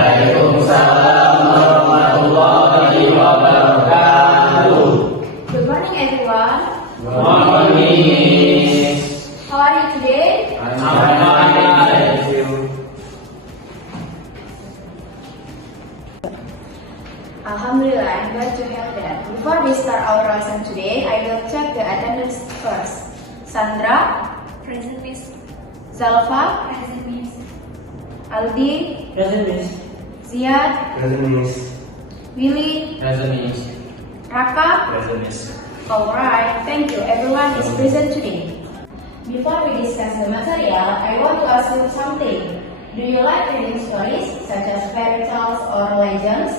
Waalaikumsalam warahmatullahi wabarakatuh. Good morning, everyone. Good morning. How are you today? I'm fine, thank you. Alhamdulillah, I'm glad to hear that. Before we start our lesson today, I will check the attendance first. Sandra, Present, Miss. Zalfa, Present, Miss. Aldi, Present, Miss. Ziad, Present, Miss. Willy, Present, Miss. Raka. Present, Miss. Alright, thank you. Everyone is present today. Before we discuss the material, I want to ask you something. Do you like reading stories such as fairy tales or legends?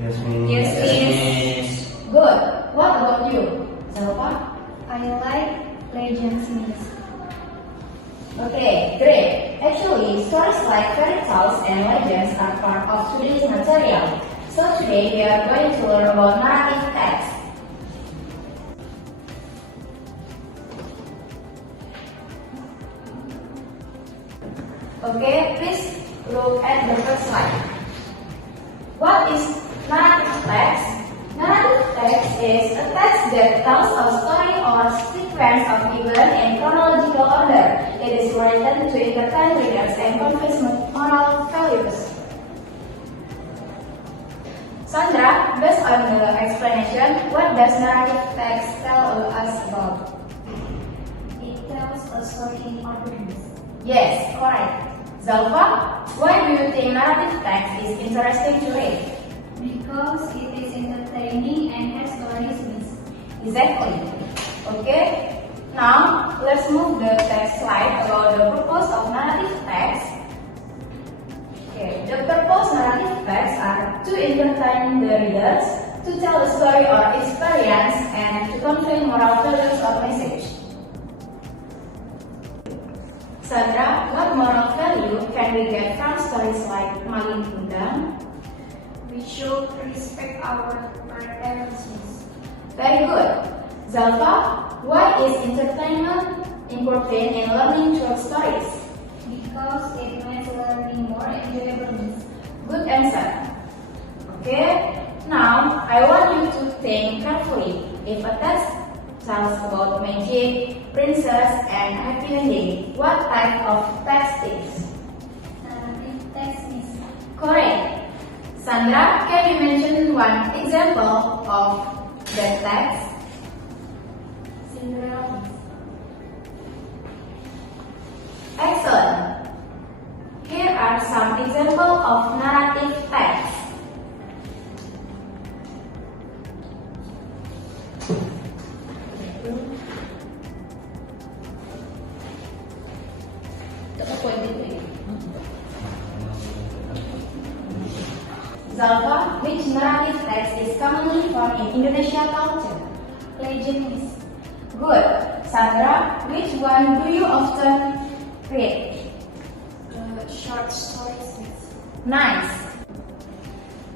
Yes, Miss. Yes, Miss. Miss. Good. What about you, Zalfa? I like legends, Miss. Okay, great. Actually, stories like fairy tales and legends are part of today's material. So today we are going to learn about narrative text. Okay, please look at the first slide. What is narrative text? Narrative text is a text that tells a story or sequence of events in chronological order. It is written to entertain readers and conveys moral values. Sandra, based on the explanation, what does narrative text tell us about? It tells a story in order. Yes, correct. Zalfa, why do you think narrative text is interesting to read? Because it is entertaining and has stories, Miss. Exactly. Okay. Now, let's move the text slide about the purpose of narrative text. Okay. The purpose narrative texts are to entertain the readers, to tell a story or experience, and to convey moral values or message. Sandra, what moral value can we get from stories like Malin Kundang? We should respect our parents, Miss. Very good. Zalfa, why is entertainment important in learning short stories? Because it makes learning more enjoyable, Miss. Good answer. Okay, now I want you to think carefully. If a text tells about magic, princess, and happy ending, what type of text is? Narrative text, Miss. Correct. Sandra, can you mention one example of that text? Cinderella, Miss. Excellent. Here are some examples of narrative text. Zalfa, which narrative text is commonly found in Indonesia culture? Legend, Miss. Good. Sandra, which one do you often read? Short stories, Miss. Nice.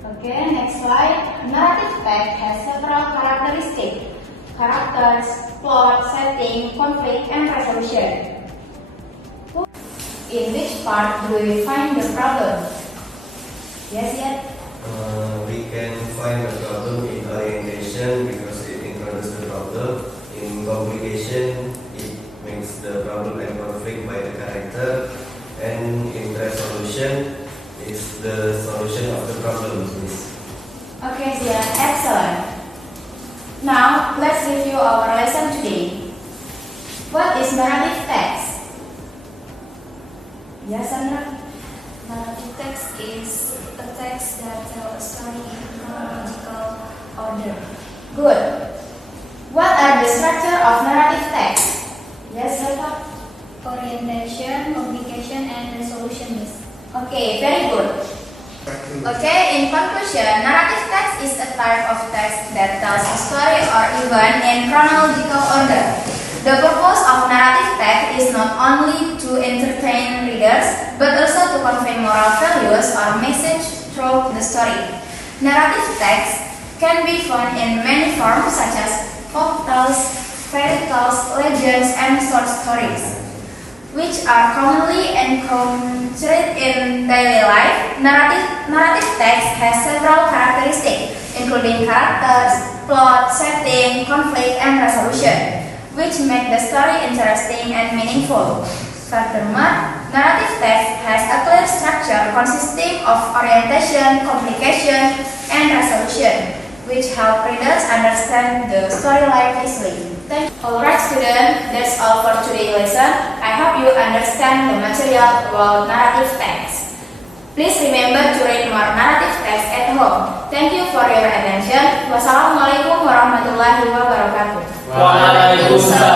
Okay, next slide. Narrative text has several characteristics. Characters, plot, setting, conflict, and resolution. In which part do we find the problem? Yes, yes. We can find the problem in orientation because it introduces the problem. In complication, it makes the problem and conflict by the character. And in resolution, is the solution of the problem. Okay, Zian, excellent. Now, let's review our lesson today. What is narrative text? Yes, Sandra? Narrative text is a text that tells a story in chronological order. Good. What are the structure of narrative text? Yes, Zalfa? Orientation, complication, and resolution, Miss. Okay, very good. Okay, in conclusion, narrative text is a type of text that tells a story or event in chronological order. The purpose of narrative text is not only to entertain readers, but also to convey moral values or message through the story. Narrative text can be found in many forms such as folk tales, fairy tales, legends, and short stories, which are commonly encountered Use it in daily life. Narrative text has several characteristics, including characters, plot, setting, conflict, and resolution, which make the story interesting and meaningful. Furthermore, narrative text has a clear structure consisting of orientation, complication, and resolution, which help readers understand the storyline easily. Alright students, that's all for today's lesson. I hope you understand the material about narrative text. Please remember to read more narrative text at home. Thank you for your attention. Wassalamualaikum warahmatullahi wabarakatuh. Waalaikumsalam.